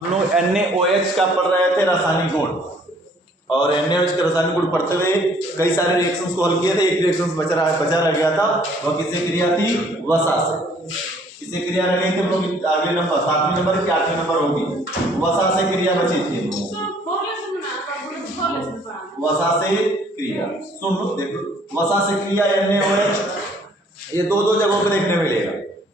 हम लोग NaOH का पढ़ रहे थे रासायनिक गुण, और NaOH के रासायनिक गुण पढ़ते हुए कई सारे रिएक्शंस को हल किए थे। एक रिएक्शन बचा रह गया था, वह किससे क्रिया थी? वसा से। किससे क्रिया रह गई थी? हम लोग आगे नंबर 7वें नंबर की 8वें नंबर होगी, वसा से क्रिया बची थी। वसा से क्रिया, सुन लो, देखो, वसा से क्रिया NaOH, ये दो जगहों पे देखने मिलेगा।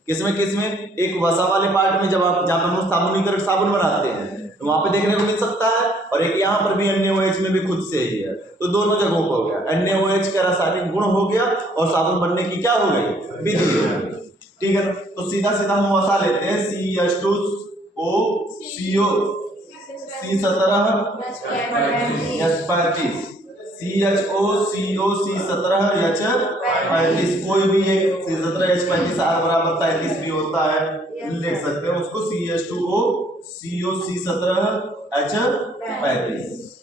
किसमें एक वसा वाले पार्ट में, जब आप जहाँ पर हम साबुनीकरण साबुन बनाते हैं तो वहां पे देखने को मिल सकता है, और एक यहाँ पर भी NaOH में भी खुद से ही है। तो दोनों जगहों पर हो गया, NaOH का रासायनिक गुण हो गया और साबुन बनने की क्या हो गई? विधि हो गई। ठीक है, तो सीधा हम वसा लेते हैं, CH2O CO C17H35, CHO CO C17H35, कोई भी एक C17H35 R बराबर 33 भी होता है, लिख सकते हैं उसको CH2O CO C17H35।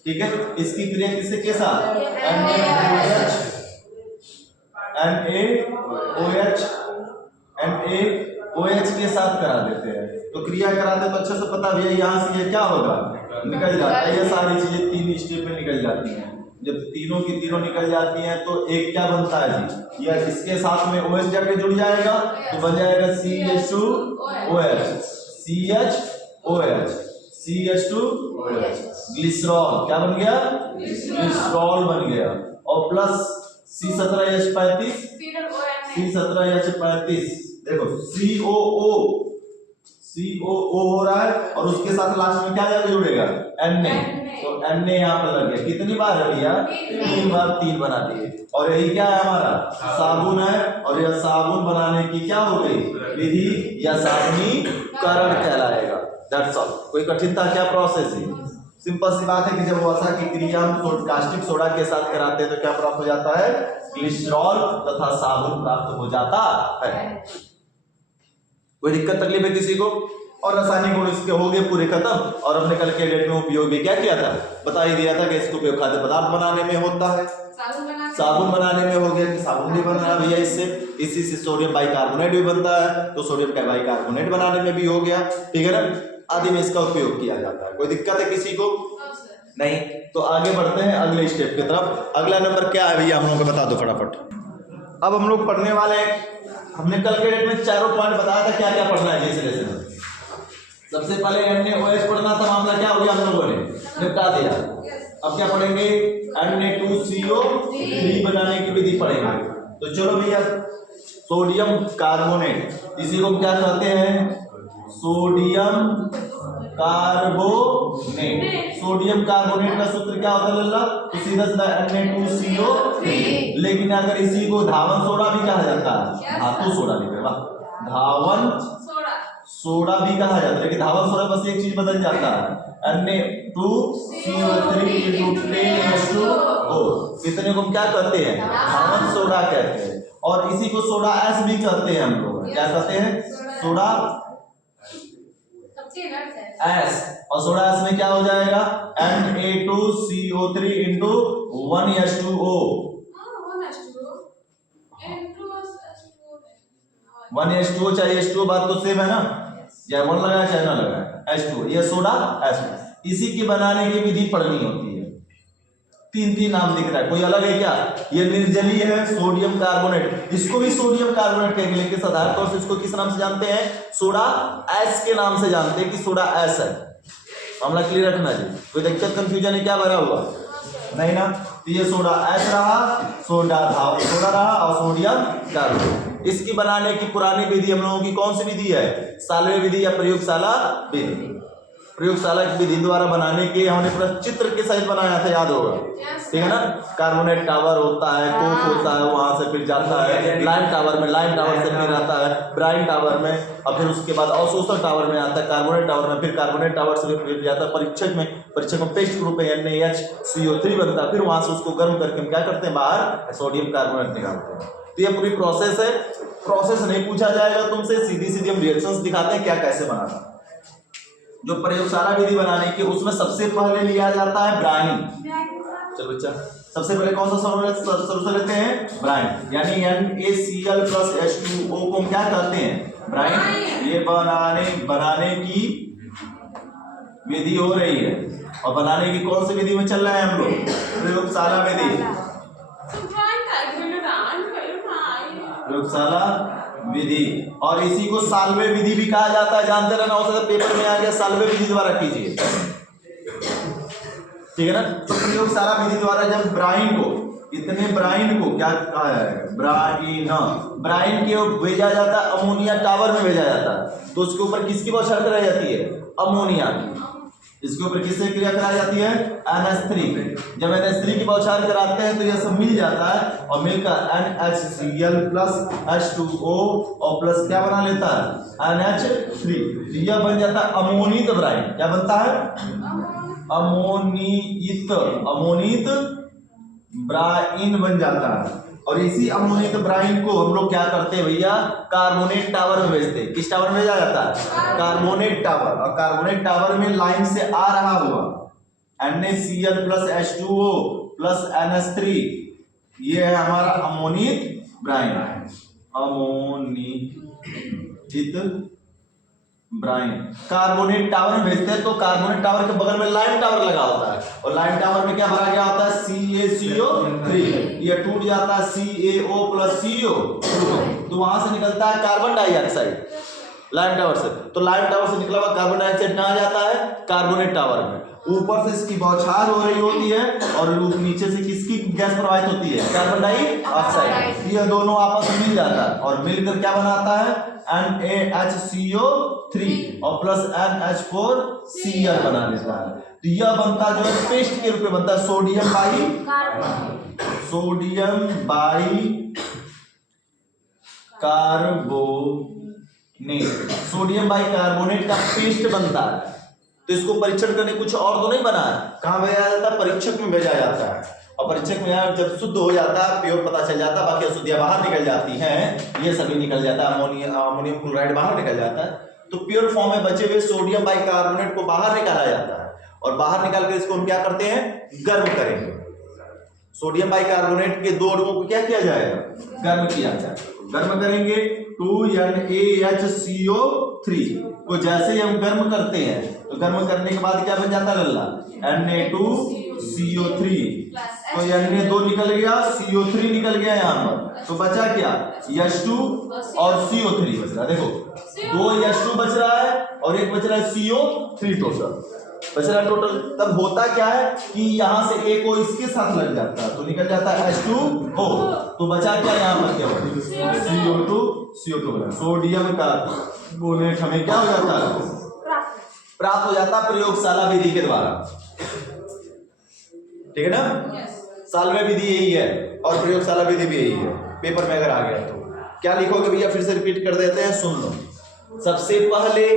ठीक है, इसकी क्रिया किससे के साथ? NaOH के साथ करा देते हैं। तो क्रिया कराते तो अच्छे से पता भैया यहाँ से ये क्या होगा? निकल जाता है। ये सारी चीजें 3 स्टेप में निकल जाती हैं। जब तीनों की तीनों निकल जाती हैं तो एक क्या बनता है जी? या इसके साथ में OH जाके जुड़ जाएगा तो बन जाएगा CH2OH, ग्लिसरॉल। क्या बन गया? ग्लिसरॉल बन गया। और प्लस C17H35, देखो COO हो रहा है, और उसके साथ लास्ट में क्या जाके जुड़ेगा? Na। तो Na यहाँ पर लग गया। कितनी बार है भैया? 3 बार, 3 बना दिए। और यही क्या है हमारा? साबुन है, और यह साबुन बनाने की क्या हो गई? विधि या साबुनीकरण कहलाएगा। That's all. कोई कठिनता क्या? प्रोसेस है, सिंपल सी बात है कि जब वसा की क्रिया हम कास्टिक सोडा के साथ कराते हैं तो क्या प्राप्त हो जाता है? ग्लिसरॉल तथा साबुन प्राप्त हो जाता है। कोई दिक्कत तकलीफ है किसी को? और रासायनिक गुण इसके हो गए पूरे खत्म। और हमने कल के डेट में उपयोग क्या किया था? बता ही दिया था कि इसका उपयोग खाद्य पदार्थ बनाने में होता है, साबुन बनाने में हो गया कि साबुन भी बन रहा है भैया इससे। इसी से सोडियम बाइकार्बोनेट भी बनता है, तो सोडियम का बाइकार्बोनेट बनाने में भी हो गया। ठीक है ना, आदि में इसका उपयोग किया जाता है। कोई दिक्कत है किसी को? नहीं। तो आगे बढ़ते हैं अगले स्टेप की तरफ। अगला नंबर क्या है भैया, हम लोग को बता दो फटाफट। अब हम लोग पढ़ने वाले हैं, हमने कल के डेट में चारों पॉइंट बताया था क्या क्या पढ़ना है इस लेसन में। सबसे पहले NaOH पढ़ना था, मामला क्या हो गया, हम लोगों ने निपटा दिया। अब क्या पढ़ेंगे? Na2CO3 बनाने की विधि पढ़ेंगे। तो चलो भैया, सोडियम कार्बोनेट, इसी को क्या कहते हैं? Sodium carbonate. सोडियम कार्बोनेट का सूत्र क्या होता है लल्ला? तो सीधा Na2CO3। लेकिन अगर इसी को धावन सोडा भी कहा जाता है, धातु सोडा नहीं, धावन सोडा भी कहा जाता है, लेकिन धावन सोडा बस एक चीज बदल जाता है, Na2CO3 इतने को हम क्या कहते हैं? धावन सोडा कहते हैं। और इसी को सोडा एस भी कहते हैं हम लोग। क्या कहते हैं? Soda S. और सोडा एस में क्या हो जाएगा? Na2CO3 into 1H2O। 1H2O चाहे H2O, बात तो सेम है ना, चाहे 1 लगाया चाहे ना लगाया, H2O, ये सोडा एस। इसी की बनाने की विधि पढ़नी होती है। 3 नाम दिख रहा है, कोई अलग है क्या? ये निर्जलीय है, सोडियम कार्बोनेट, इसको भी सोडियम कार्बोनेट कहेंगे, लेकिन साधारण तौर से इसको किस नाम से जानते हैं? सोडा एस के नाम से जानते हैं कि सोडा एस है। मामला क्लियर रखना जी। कोई दिक्कत कंफ्यूजन है क्या भरा हुआ? नहीं ना। तो ये सोडा एस रहा, सोडा रहा, और सोडियम कार्बोनेट। इसकी बनाने की पुरानी विधि हम लोगों की कौन सी विधि है? साल्वे विधि या प्रयोगशाला विधि। प्रयोगशाला की विधि द्वारा बनाने के हमने पूरा चित्र के सहित बनाया था, याद होगा। ठीक है ना, कार्बोनेट टावर होता है, कोक होता है, वहां से फिर जाता है लाइम टावर में, लाइम टावर से फिर आता है ब्राइन टावर में, और फिर उसके बाद अवशोषण टावर में आता है, कार्बोनेट टावर में, फिर कार्बोनेट टावर से फिर जाता है परीक्षक में पेस्ट ग्रुप में NaCO3 बनता है। फिर वहां से उसको गर्म करके हम क्या करते हैं? बाहर सोडियम कार्बोनेट निकालते हैं। तो ये पूरी प्रोसेस है। प्रोसेस नहीं पूछा जाएगा तुमसे, सीधी हम रिएक्शंस दिखाते हैं क्या कैसे बनाना। जो प्रयोगशाला विधि बनाने की, उसमें सबसे पहले लिया जाता है ब्राइन। चलो बच्चा, सबसे पहले कौन सा सॉल्यूशन लेते हैं? ब्राइन, यानी NaCl+H2O को हम क्या कहते हैं? ब्राइन। ये बनाने की विधि हो रही है और बनाने की कौन सी विधि में चल रहे हैं हम लोग? प्रयोगशाला विधि। प्रयोगशाला विधि और इसी को साल्वे विधि भी कहा जाता है, जानते रहना, हो सकता है पेपर में आ गया साल्वे विधि द्वारा कीजिए, ठीक है ना। तो प्रयोगशाला विधि द्वारा जब ब्राइन को, इतने ब्राइन को क्या कहा जाएगा? ब्राइन के भेजा जाता है, अमोनिया टावर में भेजा जाता है, तो उसके ऊपर किसकी बौछार कराई जाती है? अमोनिया की। इसके ऊपर किससे क्रिया कराई जाती है? NH3। जब NH3 की बौछार कराते हैं तो यह सब मिल जाता है और मिलकर NHCl प्लस H2O और प्लस क्या बना लेता है? NH3। तो यह बन जाता है अमोनित ब्राइन। क्या बनता है? अमोनित ब्राइन बन जाता है। और इसी अमोनियत ब्राइन को हम लोग क्या करते हैं भैया? कार्बोनेट टावर में भेजते हैं। किस टावर में भेजा जाता है? Carbonate tower. और कार्बोनेट टावर में लाइन से आ रहा हुआ NaCl plus H2O plus NH3, ये है हमारा अमोनियत ब्राइन। अमोनियत ब्राइन कार्बोनेट टावर में भेजते हैं, तो कार्बोनेट टावर के बगल में लाइम टावर लगा होता है और लाइम टावर में क्या भरा गया होता है? CaCO3। ये टूट जाता है CaO प्लस CO, तो वहां से निकलता है कार्बन डाइऑक्साइड लाइम टावर से। तो लाइम टावर से निकला हुआ कार्बन डाइऑक्साइड कहाँ जाता है? कार्बोनेट टावर में। ऊपर से इसकी बौछार हो रही होती है और नीचे से किसकी गैस प्रवाहित होती है? Carbon dioxide. ये दोनों आपस में मिल जाता है और मिलकर क्या बनाता है? NaHCO3 और प्लस NH4Cl बना लेता है। तो यह बनता जो है पेस्ट के रूप में बनता है सोडियम बाइकार्बोनेट का पेस्ट बनता है। तो इसको परीक्षण करने कुछ और तो नहीं बना है, कहाँ भेजा जाता है? परीक्षक में भेजा जाता है। और परीक्षक में यार जब शुद्ध हो जाता है, प्योर पता चल जाता है, बाकी अशुद्धियां बाहर निकल जाती हैं, ये सभी निकल जाता है, अमोनियम क्लोराइड बाहर निकल जाता है। तो प्योर फॉर्म में बचे हुए सोडियम बाइकार्बोनेट को बाहर निकाला जाता है और बाहर निकाल कर इसको हम क्या करते हैं? गर्म करेंगे। सोडियम बाइकार्बोनेट के दो अणुओं को क्या किया जाएगा? गर्म किया जाएगा। गर्म करेंगे 2NaHCO3 को जैसे ही हम गर्म करते हैं तो गर्म करने के बाद क्या बन जाता है लल्ला? Na2CO3। तो Na2 निकल गया, CO3 निकल गया यहाँ पर, तो बचा क्या? H2 और CO3 बच रहा। देखो 2 H2 बच रहा है और एक बच रहा है CO3 टोटल बच रहा है टोटल। तब होता क्या है कि यहाँ से एक O इसके साथ लग जाता है तो निकल जाता है H2O। तो बचा क्या यहाँ पर? क्या CO2 बना। सोडियम कार्बोनेट हमें क्या हो जाता है? प्राप्त हो जाता है प्रयोगशाला विधि के द्वारा, ठीक है ना। साल्वे विधि यही है और प्रयोगशाला विधि भी यही है। पेपर में अगर आ गया तो क्या लिखोगे भैया? फिर से रिपीट कर देते हैं, सुन लो। सबसे पहले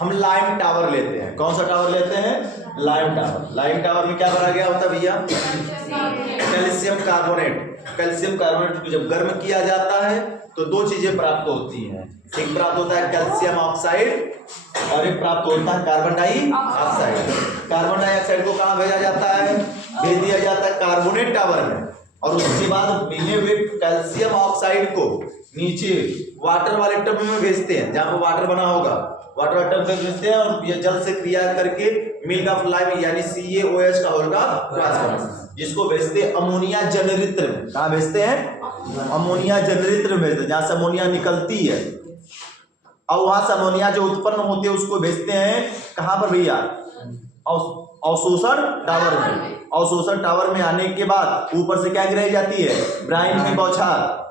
हम लाइम टावर लेते हैं। कौन सा टावर लेते हैं? Lime tower. लाइम टावर में क्या भरा गया होता है भैया? Calcium carbonate. कैल्शियम कार्बोनेट को जब गर्म किया जाता है तो दो चीजें प्राप्त होती हैं। एक प्राप्त होता है कैल्शियम ऑक्साइड और एक प्राप्त होता है कार्बन डाइऑक्साइड। कार्बन डाइऑक्साइड को कहाँ भेजा जाता है? भेज दिया जाता है कार्बोनेट टावर में और उसके बाद मिले हुए कैल्शियम ऑक्साइड को नीचे वाटर वाले टब में भेजते हैं, जहां पर वाटर बना होगा वाटर टब में भेजते हैं और ये जल से क्रिया करके मिल्क ऑफ लाइम यानी CaOH का होगा ट्रांसफर, जिसको भेजते हैं अमोनिया जनरेटर में। कहाँ भेजते हैं? अमोनिया जनरेटर में भेजते हैं, जहां से अमोनिया निकलती है और वहां से अमोनिया जो उत्पन्न होती है उसको भेजते हैं कहां पर भैया? अवशोषण टावर में। अवशोषण टावर में आने के बाद ऊपर से क्या गिराई जाती है? ब्राइन की बौछार।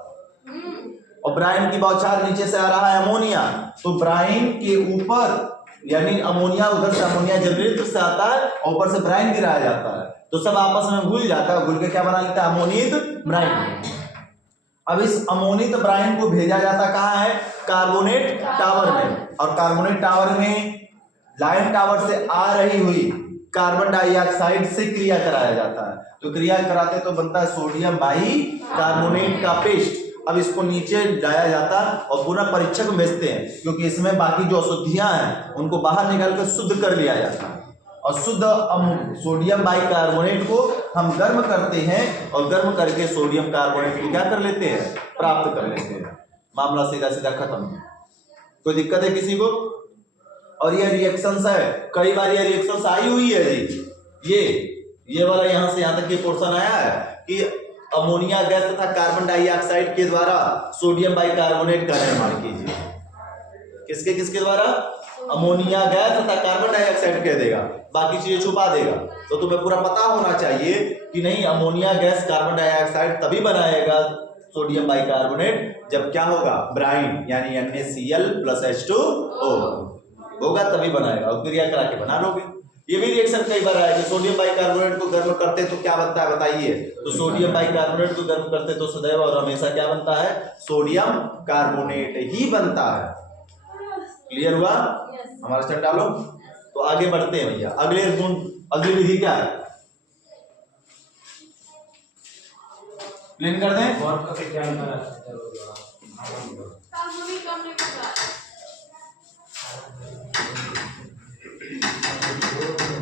और ब्राइन की बौछार नीचे से आ रहा है अमोनिया, तो ब्राइन के ऊपर यानी अमोनिया उधर से अमोनिया जनरेटर से आता है और ऊपर से ब्राइन गिराया जाता है, तो सब आपस में घुल जाता है। घुल के क्या बना लेता है? अमोनियत ब्राइन। अब इस अमोनियत ब्राइन को भेजा जाता कहाँ है? कार्बोनेट टावर में। और कार्बोनेट टावर में लाइम टावर से आ रही हुई कार्बन डाइऑक्साइड से क्रिया कराया जाता है। तो क्रिया कराते तो बनता है सोडियम बाइकार्बोनेट का पेस्ट। अब इसको नीचे लाया जाता और पुनः परीक्षक में भेजते हैं, क्योंकि इसमें बाकी जो अशुद्धियां हैं उनको बाहर निकाल कर शुद्ध कर लिया जाता है। और शुद्ध सोडियम बाइकार्बोनेट को हम गर्म करते हैं और गर्म करके सोडियम कार्बोनेट को क्या कर लेते हैं? प्राप्त कर लेते हैं। मामला सीधा सीधा खत्म। कोई दिक्कत है किसी को? और ये रिएक्शंस है, कई बार ये रिएक्शंस आई हुई है जी। ये वाला यहाँ से यहाँ तक ये पोर्शन आया है कि अमोनिया गैस तथा कार्बन डाइऑक्साइड के द्वारा सोडियम बाइकार्बोनेट का निर्माण कीजिए। किसके किसके द्वारा? अमोनिया गैस तथा कार्बन डाइऑक्साइड कह देगा, बाकी चीजें छुपा देगा। तो तुम्हें पूरा पता होना चाहिए कि नहीं, अमोनिया गैस कार्बन डाइऑक्साइड तभी बनाएगा सोडियम बाइकार्बोनेट जब क्या होगा, ब्राइन यानी NaCl + H2O होगा तभी बनाएगा, और क्रिया करा के बना लोगे। ये भी रिएक्शन कई बार आया कि सोडियम बाइकार्बोनेट को गर्म करते तो क्या बनता है बताइए? तो सोडियम बाइकार्बोनेट को गर्म करते तो सदैव और हमेशा क्या बनता है? सोडियम कार्बोनेट ही बनता है। क्लियर हुआ? हमारा स्टेप डालो। तो आगे बढ़ते हैं भैया, अगले गुण, अगली विधि क्या है? क्लीन कर दें।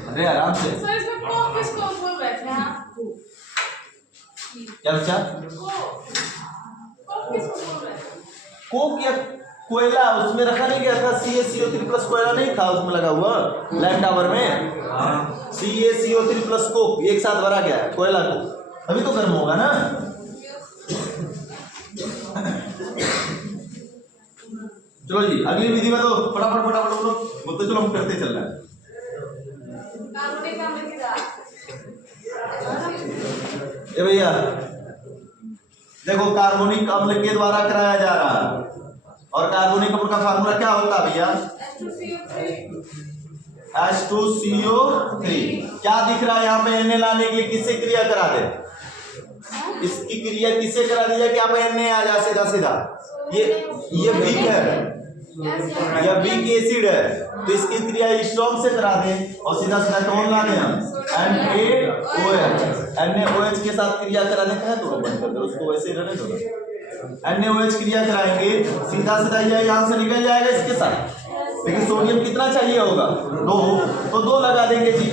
अरे आराम से। क्या बच्चा? कोक या कोयला उसमें रखा नहीं गया था? CaCO3+ कोयला नहीं था उसमें लगा हुआ लाइट टावर में? CaCO3+ कोक एक साथ भरा गया है कोयला को, अभी तो गर्म होगा ना। चलो जी अगली विधि में तो फटाफट बोलते चलो, हम करते चल रहे हैं। ये भैया देखो, कार्बोनिक अम्ल के द्वारा कराया जा रहा है, और कार्बोनिक अम्ल का फार्मूला क्या होता है भैया? H2CO3। क्या दिख रहा है यहाँ पे? Na लाने के लिए किससे क्रिया करा दे? इसकी क्रिया किससे करा दी जाए कि आप Na आ जा सीधा सीधा? ये वीक है, यह वीक एसिड है, तो इसकी क्रिया स्ट्रॉन्ग से करा दें और सीधा सीधा कौन ला दें हम? NaOH के साथ क्रिया करा दें। कहे तो बंद कर दो उसको, वैसे ही रहने दो। NaOH क्रिया कराएंगे, सीधा सीधा यह यहाँ से निकल जाएगा इसके साथ। लेकिन सोडियम कितना चाहिए होगा? 2, तो 2 लगा देंगे जी,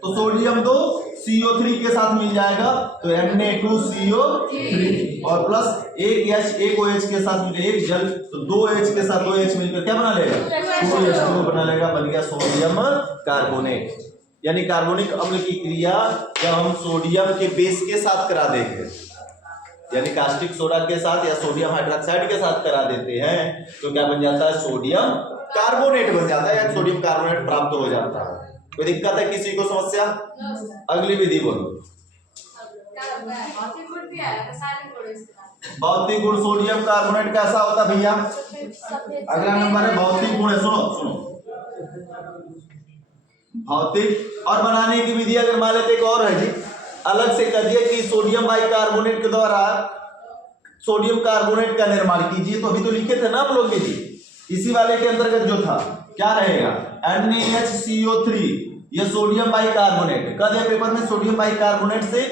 तो सोडियम 2 CO3 के साथ मिल जाएगा, तो Na2CO3 और प्लस एक OH के साथ मिले, एक जल, तो 2H के साथ 2H मिलकर क्या बना लेगा? 2H2 बना लेगा, बन गया सोडियम कार्बोनेट। यानी कार्बोनिक अम्ल की क्रिया जब हम सोडियम के बेस के साथ करा देंगे, यानी कास्टिक सोडा के साथ या सोडियम हाइड्रोक्साइड के साथ करा देते हैं, तो क्या बन जाता है? सोडियम कार्बोनेट बन जाता है, या सोडियम कार्बोनेट प्राप्त हो जाता है। कोई दिक्कत है किसी को? समस्या? अगली विधि बोलो। भौतिक गुण सोडियम कार्बोनेट कैसा होता है भैया? अगला नंबर है भौतिक गुण है, सुनो। भौतिक और बनाने की विधि अगर मान लेते एक और है जी, अलग से कर दिया कि सोडियम बाइकार्बोनेट के द्वारा सोडियम कार्बोनेट का निर्माण कीजिए, तो अभी तो लिखे थे ना हम लोग विधि, इसी वाले के अंतर्गत जो था क्या रहेगा? NaHCO3, ये सोडियम बाइकार्बोनेट कर दिया पेपर में, सोडियम बाइकार्बोनेट से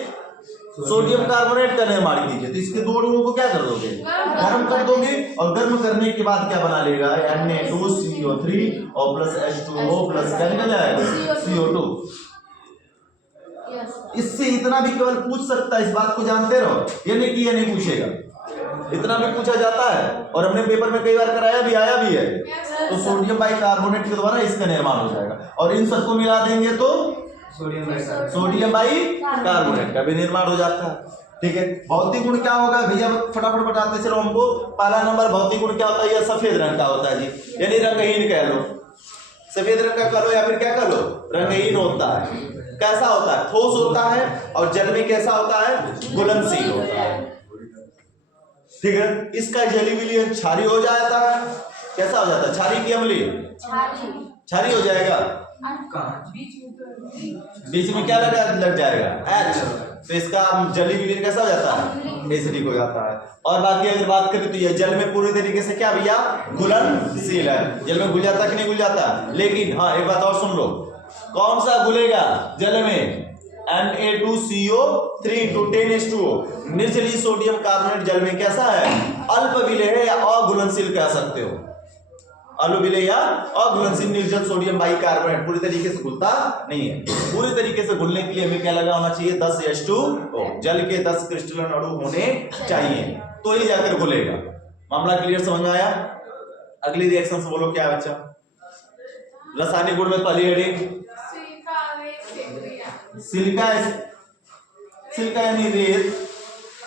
सोडियम कार्बोनेट का निर्माण कीजिए, तो इसके 2 अणुओं को क्या कर दोगे? गर्म कर दोगे, और गर्म करने के बाद क्या बना लेगा? Na2CO3 और प्लस H2O प्लस क्या निकल जाएगा? CO2। इससे इतना भी केवल पूछ सकता है, इस बात को जानते रहो, ये नहीं कि ये नहीं पूछेगा, इतना भी पूछा जाता है, और हमने पेपर में कई बार कराया भी, आया भी है। तो सोडियम बाइकार्बोनेट के द्वारा इसका निर्माण हो जाएगा, और इन सबको मिला देंगे तो सोडियम बाइकार्बोनेट का भी निर्माण हो जाता है। ठीक है, भौतिक गुण क्या होगा भैया? फटाफट बताते चलो हमको। पहला नंबर भौतिक गुण क्या होता है? यह सफेद रंग का होता है जी, यानी रंगहीन कह लो, सफेद रंग का कह लो, या फिर क्या कह लो? रंगहीन होता है। कैसा होता है? ठोस होता है, और जल में कैसा होता है? घुलनशील होता है। ठीक है, इसका जलीय क्षारी हो जाता है। कैसा हो जाता है? क्षारी की अम्लीय? क्षारी हो जाएगा। बीच में क्या लग जाएगा? H, तो इसका जलीय विलीन कैसा हो जाता है? एसिडिक हो जाता है। और बाकी अगर बात करें तो यह जल में पूरी तरीके से क्या भैया? घुलनशील है। जल में घुल जाता है कि नहीं घुल जाता? लेकिन हाँ एक बात और सुन लो, कौन सा घुलेगा जल में? Na2CO3 × 10H2O। निर्जलीय सोडियम कार्बोनेट जल में कैसा है? अल्प विलेय है, या अघुलनशील कह सकते हो, अल्प विलेय या अघुलनशील निर्जल सोडियम बाइकार्बोनेट पूरी तरीके से घुलता नहीं है। पूरी तरीके से घुलने के लिए हमें क्या लगा होना चाहिए? 10H2O, जल के 10 क्रिस्टलन अणु होने चाहिए, तो ही जाकर घुलेगा। मामला क्लियर समझ में आया? अगली रिएक्शन से बोलो क्या है बच्चा? रासायनिक गुण में पहली हेडिंग सिलिका, सिलिका यानी रेत।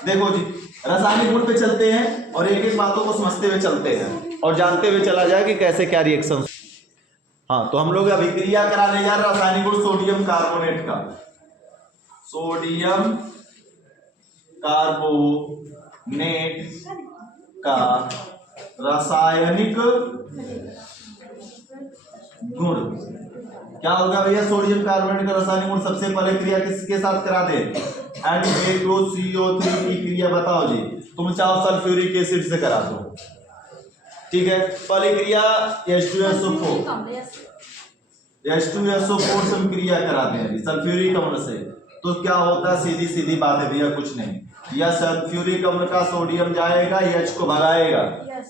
देखो जी, रासायनिक गुण पे चलते हैं और एक एक बातों को समझते हुए चलते हैं और जानते हुए चला जाए कि कैसे क्या रिएक्शन। हाँ, तो हम लोग अभिक्रिया कराने जा रहे हैं रासायनिक गुण सोडियम कार्बोनेट का। सोडियम कार्बोनेट का रासायनिक गुण क्या होगा भैया? सोडियम कार्बोनेट का रासायनिक गुण सबसे पहले क्रिया किसके साथ करा दे? Na2CO3 की क्रिया बताओ जी। तुम चाहो सल्फ्यूरिक एसिड से करा दो, ठीक है। पहली क्रिया H2SO4 से हम क्रिया कराते हैं सल्फ्यूरिक अम्ल से। तो क्या होता है? सीधी सीधी बात है भैया, कुछ नहीं। यह सल्फ्यूरिक अम्ल का सोडियम जाएगा, H को भगाएगा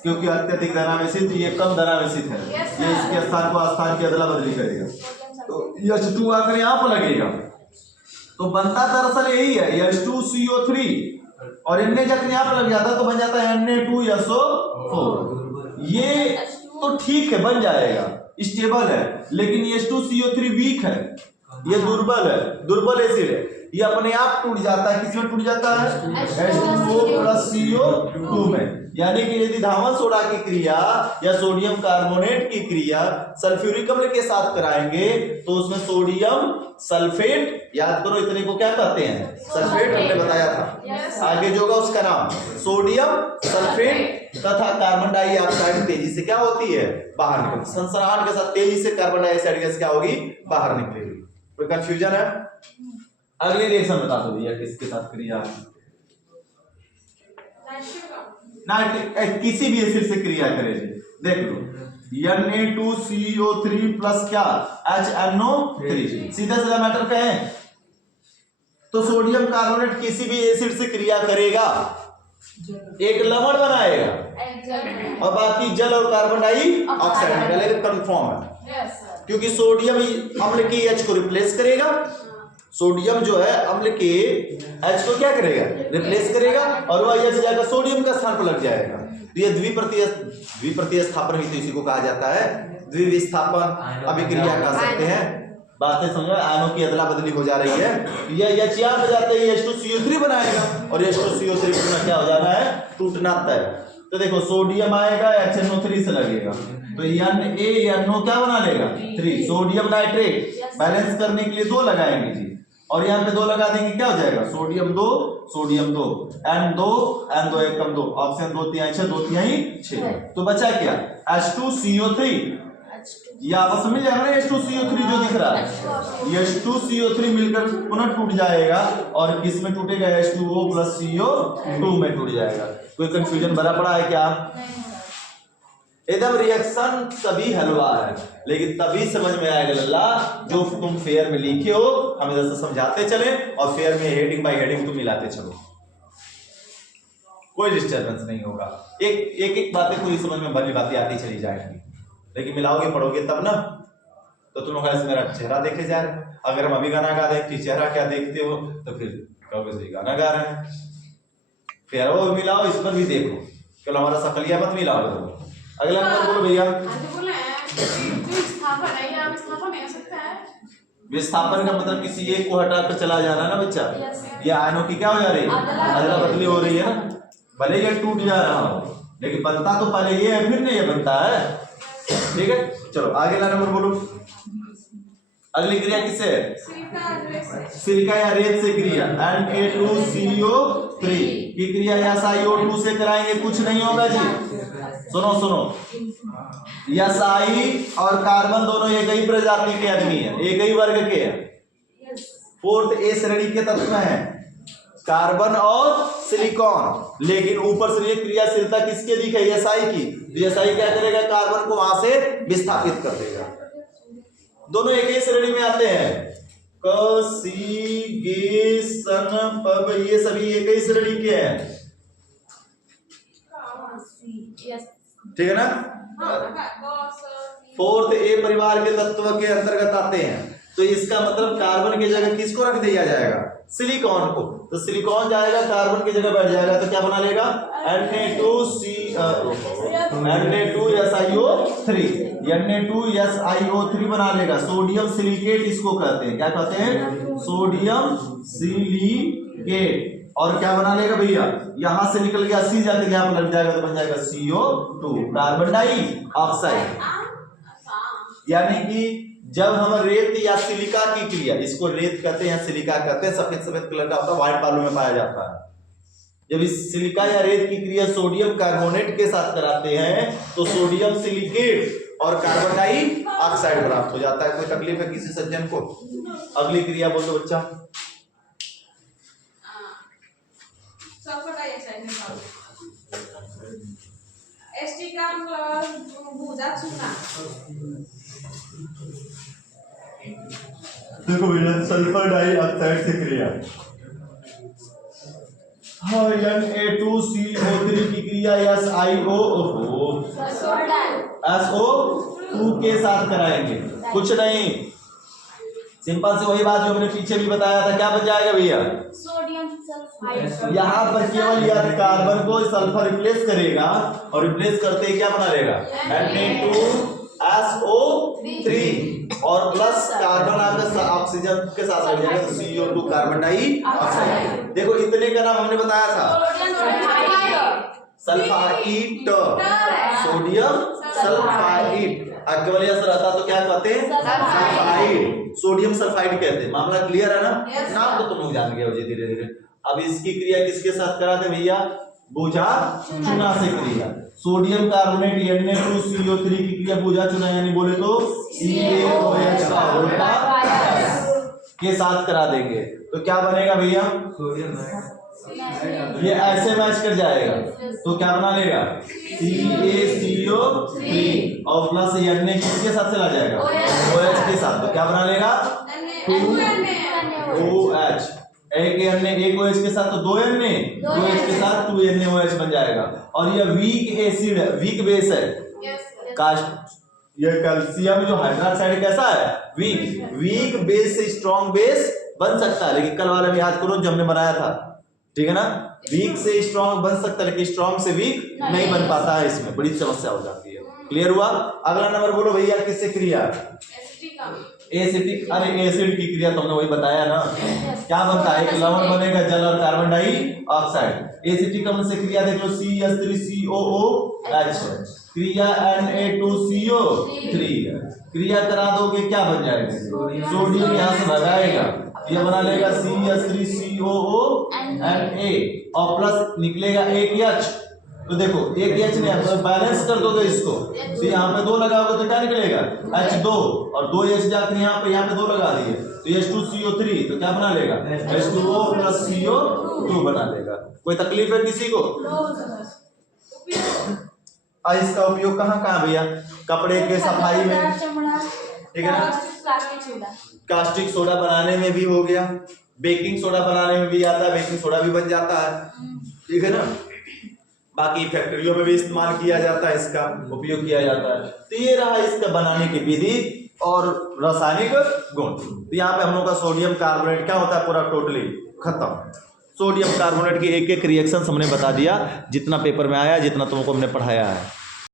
क्योंकि अत्यधिक धनावेशित, ये कम धनावेशित है, ये इसके स्थान को स्थान की अदला बदली करेगा, तो H2 आकर यहाँ पर लगेगा। तो बनता दरअसल यही है H2CO3 और Na जब यहाँ पर लग जाता है तो बन जाता है Na2SO4। ये तो ठीक है, बन जाएगा, स्टेबल है, लेकिन H2CO3 वीक है, ये दुर्बल है, दुर्बल एसिड है, ये अपने आप टूट जाता है। किसमें टूट जाता है? H2O प्लस CO2 में। यानी कि यदि धावन सोडा की क्रिया या सोडियम कार्बोनेट की क्रिया सल्फ्यूरिक अम्ल के साथ कराएंगे तो उसमें सोडियम सल्फेट, याद करो इतने को क्या कहते हैं? सल्फेट, हमने बताया था। आगे जो होगा उसका नाम सोडियम सल्फेट तथा कार्बन डाइऑक्साइड तेजी से क्या होती है? बाहर निकलती। संसरण के साथ तेजी से कार्बन डाइऑक्साइड गैस क्या होगी? बाहर निकलेगी। कोई कंफ्यूजन है? अगली रिएक्शन बता दो भैया, किसके साथ क्रिया? किसी भी एसिड से क्रिया करेगी। देख लो, Na2CO3 प्लस क्या? HNO3। सीधा सीधा मैटर कहें तो सोडियम कार्बोनेट किसी भी एसिड से क्रिया करेगा, एक लवण बनाएगा और बाकी जल और कार्बन डाइऑक्साइड निकालेगा, कंफर्म है। क्योंकि सोडियम अम्ल की H को रिप्लेस करेगा, सोडियम जो है अम्ल के H को क्या करेगा? रिप्लेस करेगा और वह H जाकर सोडियम का स्थान पर लग जाएगा। तो ये द्विप्रतिस्थापन ही तो इसी को कहा जाता है, द्विविस्थापन अभिक्रिया कह सकते हैं। बातें समझो, आयनों की अदला बदली हो जा रही है। ये H यहाँ पे जाते ही H2CO3 बनाएगा और H2CO3 क्या हो जाना है? टूटना तय। तो देखो, सोडियम आएगा HNO3 से लगेगा तो NaNO क्या बना लेगा? 3। सोडियम नाइट्रेट बैलेंस करने के लिए 2 लगाएंगे जी, और यहाँ पे 2 लगा देंगे, क्या हो जाएगा? सोडियम 2 N2 1 कम 2, ऑप्शन 2 3 6, 2 3 6। तो बचा क्या? H2CO3, ये आपस में मिल जाएगा ना H2CO3 जो दिख रहा है, ये H2CO3 मिलकर पुनः टूट जाएगा और किस में टूटेगा? H2O प्लस CO2 में टूट जाएगा। कोई कंफ्यूजन भरा पड़ा है क्या? एकदम रिएक्शन सभी हलवा है, लेकिन तभी समझ में आएगा लल्ला जो तुम फेयर में लिखे हो, हम इधर से समझाते चले और फेयर में हेडिंग बाय हेडिंग तुम मिलाते चलो, कोई डिस्टर्बेंस नहीं होगा। एक बातें पूरी समझ में भली बातें आती चली जाएंगी, लेकिन मिलाओगे पढ़ोगे तब ना। तो तुम लोग ऐसे मेरा चेहरा देखे जा रहे हैं, अगर हम अभी गाना गा रहे हैं कि चेहरा क्या देखते हो तो फिर कहोगे सही गाना गा रहे हैं। फेयर वो मिलाओ, इस पर भी देखो, चलो हमारा सकलिया मत मिलाओ। अगला नंबर बोलो भैया। विस्थापन का मतलब किसी एक को हटाकर चला जाना ना बच्चा। ये आयनों की क्या हो जा रही है? अदला बदली हो रही है ना। भले ये टूट जा रहा हो लेकिन बनता तो पहले ये है, फिर नहीं ये बनता है, ठीक है। चलो आगे ला नंबर बोलो। अगली क्रिया किससे है? सिलिका या रेत से क्रिया। Na2CO3 की क्रिया या SiO2 से कराएंगे, कुछ नहीं होगा जी। सुनो, SI और कार्बन दोनों एक ही प्रजाति के आदमी है, एक ही वर्ग के हैं, 4th A श्रेणी के तत्व हैं कार्बन और सिलिकॉन। लेकिन ऊपर से ये क्रियाशीलता किसके दिखे? SI की। तो SI क्या करेगा? कार्बन को वहां से विस्थापित कर देगा। दोनों एक ही श्रेणी में आते हैं, क सी गे सन पब, ये सभी एक ही श्रेणी के हैं, ठीक है ना। 4th A परिवार के तत्व के अंतर्गत आते हैं। तो इसका मतलब कार्बन की जगह किसको रख दिया जाएगा? सिलिकॉन को। तो सिलिकॉन जाएगा कार्बन की जगह बैठ जाएगा, तो क्या बना लेगा? Na2CO Na2SiO3 Na2SiO3 बना लेगा। सोडियम सिलिकेट इसको कहते हैं, क्या कहते हैं? Sodium silicate. और क्या बना लेगा भैया? यहां से निकल गया C जाकर यहां पर लग जाएगा तो बन जाएगा CO2 कार्बन डाइऑक्साइड। यानी कि जब हम रेत या सिलिका की क्रिया, इसको रेत कहते हैं या सिलिका कहते हैं, सफेद सफेद कलर का होता है, व्हाइट बालू में पाया जाता है। जब इस सिलिका या रेत की क्रिया सोडियम कार्बोनेट के साथ कराते हैं तो सोडियम सिलिकेट और कार्बन डाइऑक्साइड प्राप्त हो जाता है। कोई तकलीफ है किसी सज्जन को? अगली क्रिया बोलो बच्चा। देखो भैया, सल्फर डाइऑक्साइड से क्रिया Na2CO3 की क्रिया SiO2 के साथ कराएंगे। कुछ नहीं, सिंपल से वही बात जो हमने पीछे भी बताया था। क्या बन जाएगा भैया? Sodium sulphide. यहाँ पर केवल यह कार्बन को सल्फर रिप्लेस करेगा और रिप्लेस करते ही क्या बना लेगा? Na2SO3 और प्लस कार्बन आपका ऑक्सीजन के साथ लग जाएगा तो CO2 कार्बन डाइऑक्साइड। देखो इतने का नाम हमने बताया था, सल्फाइड, सोडियम सल्फाइड। केवल यह रहता तो क्या कहते हैं? सल्फाइड, सोडियम सल्फाइड कहते हैं। मामला क्लियर है ना? नाम तो तुम लोग जान गए हो जी धीरे धीरे। अब इसकी क्रिया किसके साथ कराते भैया? बूझा चुना से क्रिया। सोडियम कार्बोनेट Na2CO3 की क्रिया बूझा चुना यानी बोले तो CaOH का होगा के साथ करा देंगे तो क्या बनेगा भैया? ये ऐसे मैच कर जाएगा तो क्या बना लेगा? CaCO3 और प्लस Na किसके साथ चला जाएगा? OH के साथ। तो क्या बना लेगा? 2OH। एक OH के साथ तो 2Na, 2H के साथ 2NaOH बन जाएगा। और ये वीक एसिड है, वीक बेस है। ये कैल्शियम जो हाइड्रोक्साइड कैसा है? वीक बेस से स्ट्रॉन्ग बेस बन सकता है, लेकिन कल वाले में याद करो जो हमने बनाया था, ठीक है ना? वीक से स्ट्रॉन्ग बन सकता है लेकिन स्ट्रॉन्ग से वीक नहीं बन पाता है। इसमें बड़ी समस्या हो जाती है। क्लियर हुआ? अगला नंबर बोलो भैया, किससे क्रिया? एसिटिक। अरे एसिड की क्रिया तुमने वही बताया ना, क्या बनता है? एक लवण बनेगा, जल और कार्बन डाइऑक्साइड। एसिटिक अम्ल से क्रिया देख लो, CH3COOH क्रिया Na2CO3 क्रिया करा दोगे क्या बन जाएगा? सोडियम यहाँ से भगाएगा, ये बना लेगा CH3COONA और प्लस निकलेगा एक H। तो देखो एक H ने बैलेंस कर दोगे इसको तो यहाँ पे 2 लगाओगे तो क्या निकलेगा? H2 और 2 H जाकर यहाँ पे 2 लगा दिए तो H2CO3 तो क्या बना लेगा? H2O प्लस CO2 बना लेगा। कोई तकलीफ है किसी को? इसका उपयोग कहाँ भैया? कपड़े के सफाई में, ठीक है ना? कास्टिक सोडा बनाने में भी हो गया, बेकिंग सोडा बनाने में भी आता है, बेकिंग सोडा भी बन जाता है, ठीक है ना? बाकी फैक्ट्रियों में भी इस्तेमाल किया जाता है, इसका उपयोग किया जाता है। तो ये रहा इसका बनाने की विधि और रासायनिक गुण। तो यहाँ पे हम लोग का सोडियम कार्बोनेट क्या होता है पूरा टोटली खत्म। सोडियम कार्बोनेट की एक एक रिएक्शन हमने बता दिया, जितना पेपर में आया, जितना तुमको हमने पढ़ाया है।